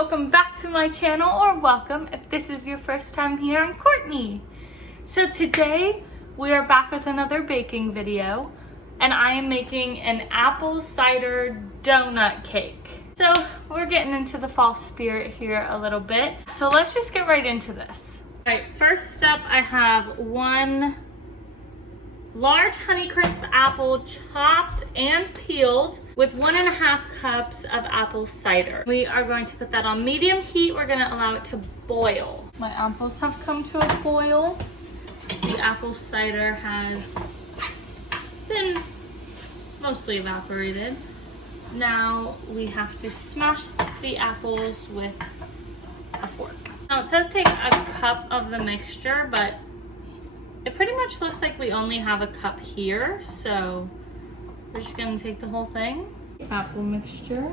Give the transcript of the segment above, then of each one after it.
welcome back to my channel, or welcome if this is your first time here. I'm Courtney. So today we are back with another baking video, and I am making an apple cider donut cake. So we're getting into the fall spirit here a little bit. So let's just get right into this. All right, first up I have one large Honeycrisp apple, chopped and peeled, with 1.5 cups of apple cider. We are going to put that on medium heat. We're gonna allow it to boil. My apples have come to a boil. The apple cider has been mostly evaporated. Now we have to smash the apples with a fork. Now it says take a cup of the mixture, but it pretty much looks like we only have a cup here, so we're just gonna take the whole thing. Apple mixture,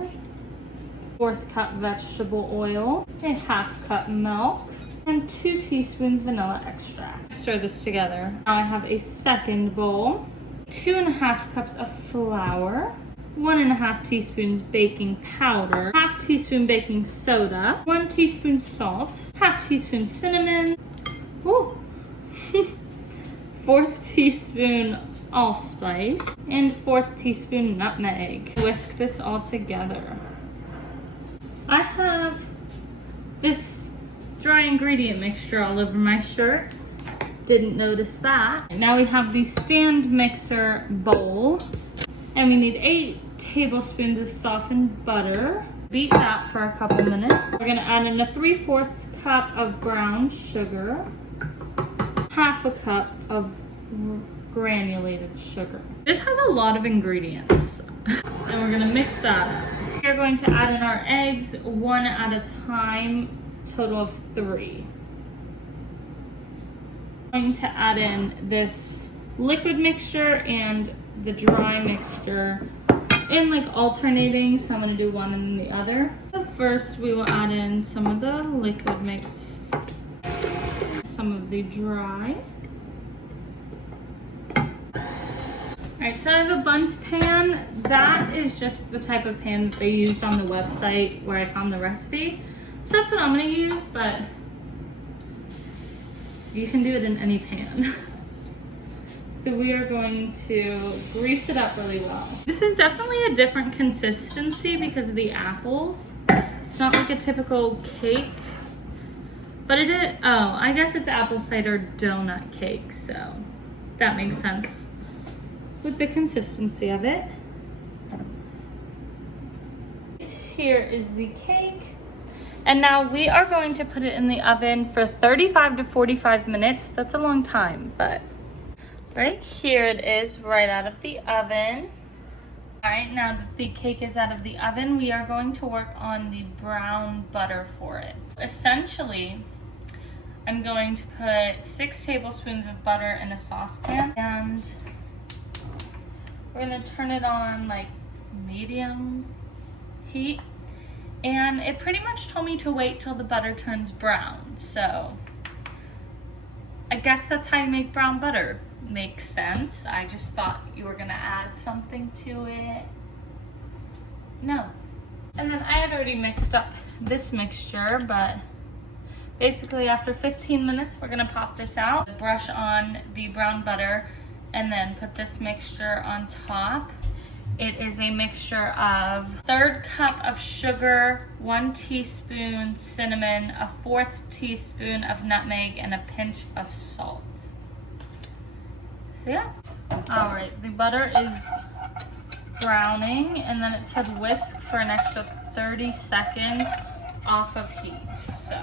1/4 cup vegetable oil, a 1/2 cup milk, and 2 teaspoons vanilla extract. Stir this together. Now I have a second bowl, 2.5 cups of flour, 1.5 teaspoons baking powder, 1/2 teaspoon baking soda, 1 teaspoon salt, 1/2 teaspoon cinnamon, 1/4 teaspoon allspice, and 1/4 teaspoon nutmeg. Whisk this all together. I have this dry ingredient mixture all over my shirt. Didn't notice that. Now we have the stand mixer bowl, and we need 8 tablespoons of softened butter. Beat that for a couple minutes. We're gonna add in a 3/4 cup of brown sugar, 1/2 cup of granulated sugar. This has a lot of ingredients, and we're gonna mix that up. We're going to add in our eggs, 1 at a time, total of 3. I'm going to add in this liquid mixture and the dry mixture in like alternating, so I'm gonna do one and then the other. So first we will add in some of the liquid mix, some of the dry. Alright, so I have a bundt pan. That is just the type of pan that they used on the website where I found the recipe. So that's what I'm gonna use, but you can do it in any pan. So we are going to grease it up really well. This is definitely a different consistency because of the apples. It's not like a typical cake, but it is, I guess it's apple cider donut cake, so that makes sense with the consistency of it. Here is the cake. And now we are going to put it in the oven for 35 to 45 minutes. That's a long time, but right here it is, right out of the oven. All right, now that the cake is out of the oven, we are going to work on the brown butter for it. Essentially, I'm going to put 6 tablespoons of butter in a saucepan, and we're gonna turn it on like medium heat. And it pretty much told me to wait till the butter turns brown. So I guess that's how you make brown butter. Makes sense. I just thought you were gonna add something to it. No. And then I had already mixed up this mixture, but basically after 15 minutes, we're gonna pop this out, brush on the brown butter, and then put this mixture on top. It is a mixture of 1/3 cup of sugar, 1 teaspoon cinnamon, a 1/4 teaspoon of nutmeg, and a pinch of salt. So yeah. All right, the butter is browning, and then it said whisk for an extra 30 seconds off of heat. So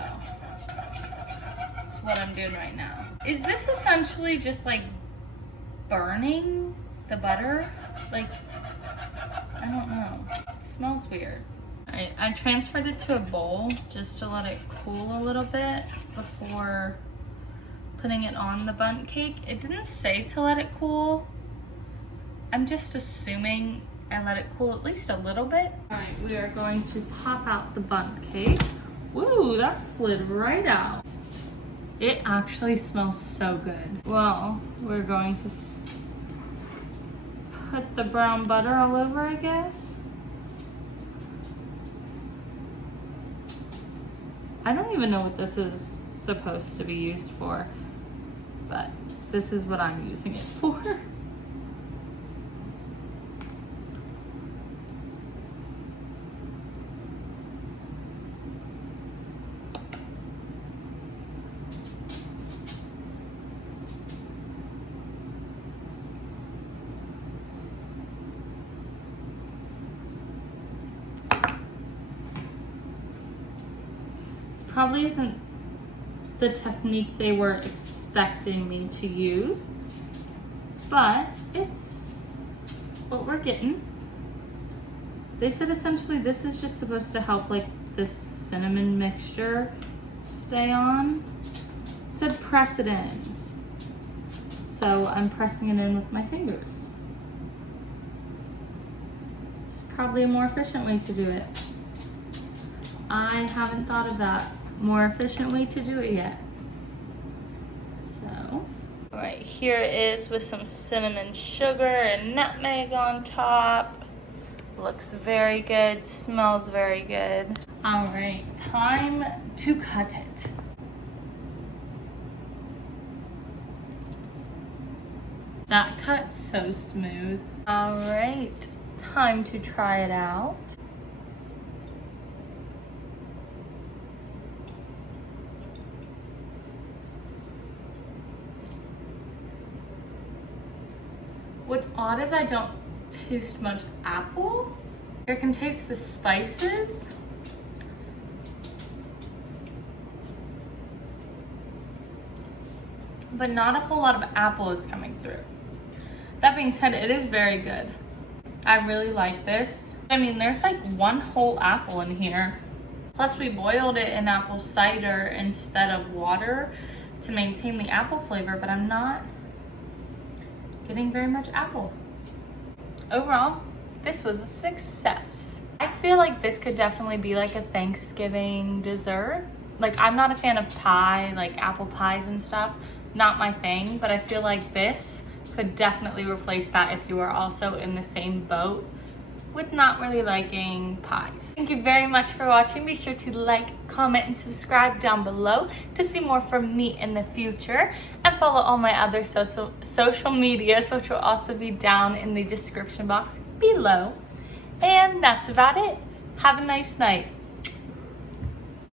that's what I'm doing right now. Is this essentially just like burning the butter? Like, I don't know. It smells weird. I transferred it to a bowl just to let it cool a little bit before putting it on the bundt cake. It didn't say to let it cool. I'm just assuming I let it cool at least a little bit. All right, we are going to pop out the bundt cake. Woo, that slid right out. It actually smells so good. Well, we're going to put the brown butter all over, I guess. I don't even know what this is supposed to be used for, but this is what I'm using it for. Probably isn't the technique they were expecting me to use, but it's what we're getting. They said essentially this is just supposed to help like this cinnamon mixture stay on. It said press it in. So I'm pressing it in with my fingers. It's probably a more efficient way to do it. I haven't thought of that more efficient way to do it yet. So, all right, here it is with some cinnamon sugar and nutmeg on top. Looks very good, smells very good. All right, time to cut it. That cut's so smooth. All right, time to try it out. What's odd is I don't taste much apple. I can taste the spices. But not a whole lot of apple is coming through. That being said, it is very good. I really like this. I mean, there's like one whole apple in here. Plus we boiled it in apple cider instead of water to maintain the apple flavor, but I'm not getting very much apple. Overall, this was a success. I feel like this could definitely be like a Thanksgiving dessert. Like, I'm not a fan of pie, like apple pies and stuff, not my thing, but I feel like this could definitely replace that if you are also in the same boat with not really liking pies. Thank you very much for watching. Be sure to like, comment, and subscribe down below to see more from me in the future, and follow all my other social medias, which will also be down in the description box below. And that's about it. Have a nice night.